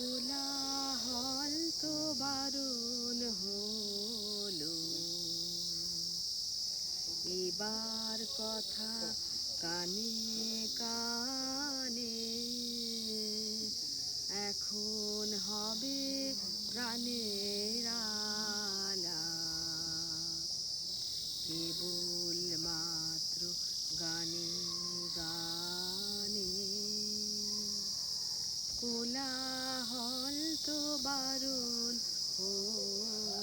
কোলাহল তো বারণ হলো। এবার কথা কানে কানে, এখন হবে প্রাণের কেবল মাত্র গানে গানে কোলাহল তো বারণ হলো।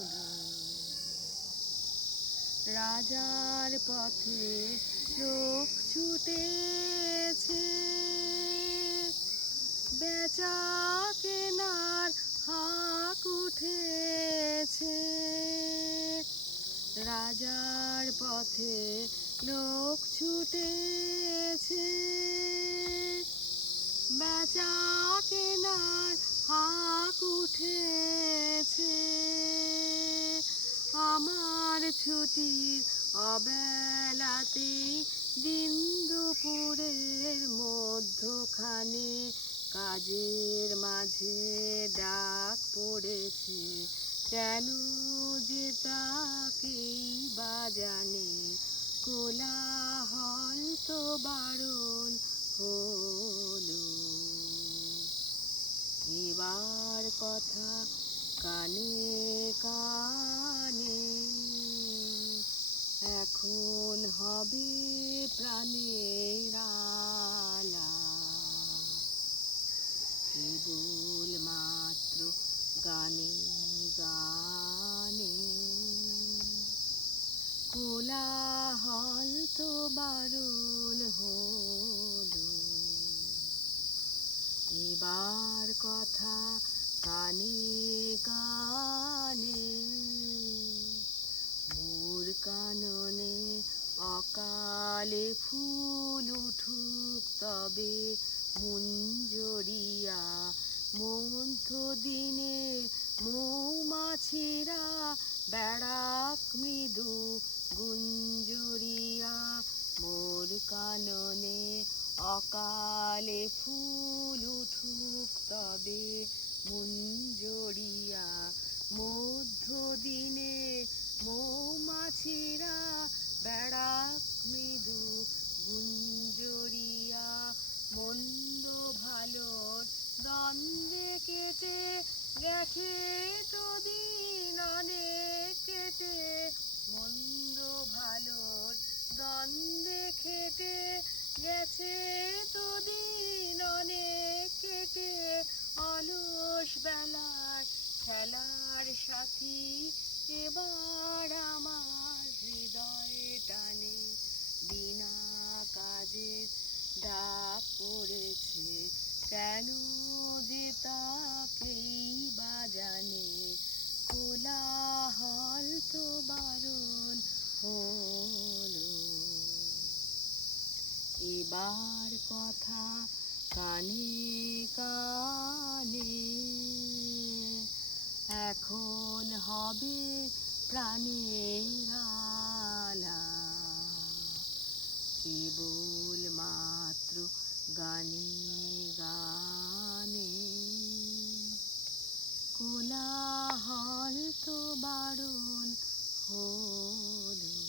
রাজার পথে লোক ছুটেছে। বেচা কেনার হাক উঠেছে। রাজার পথে লোক ছুটেছে। বেচা কেনার হাক উঠেছে। আমার ছুটির অবেলাতে দিন দুপুরের মধ্যখানে কাজের মাঝে ডাক পড়েছে, কেন যে তাকেই বাজানে কোলাহল তো বারণ হলো এবার কথা কানে কানে। এখন হবে প্রাণের। কেবল মাত্র গানে গানে। কোলাহল তো বারুল হলো। এবার কথা কানে কানে, মোর কাননে অকালে ফুল উঠুক তবে মুঞ্জরিয়া মন্থ দিনে মৌমাছিরা বেড়াক মৃদু গুঞ্জরিয়া, মোর কাননে অকালে ফুল উঠুক তবে মুঞ্জরিয়া মধ্য দিনে মৌমাছিরা, বেড়াক মৃদু গুঞ্জরিয়া, মন্দ ভালো দ্বন্দ্বে কেটে গেছে তো দিন কেটে, মন্দ ভালোর দ্বন্দ্বে খেটে গেছে তো দিন অনেক কেটে অলস বেলার খেলার সাথী, এবার আমার হৃদয়ে টানে বিনা কাজে ডাক পড়েছে, কেন যে তাকেই বাজানে কোলাহল তো বারণ হলো। এবার কথা কানে কানে এখন হবে প্রাণের কেবল মাত্র গানে গানে। কোলাহল তো বারণ হলো।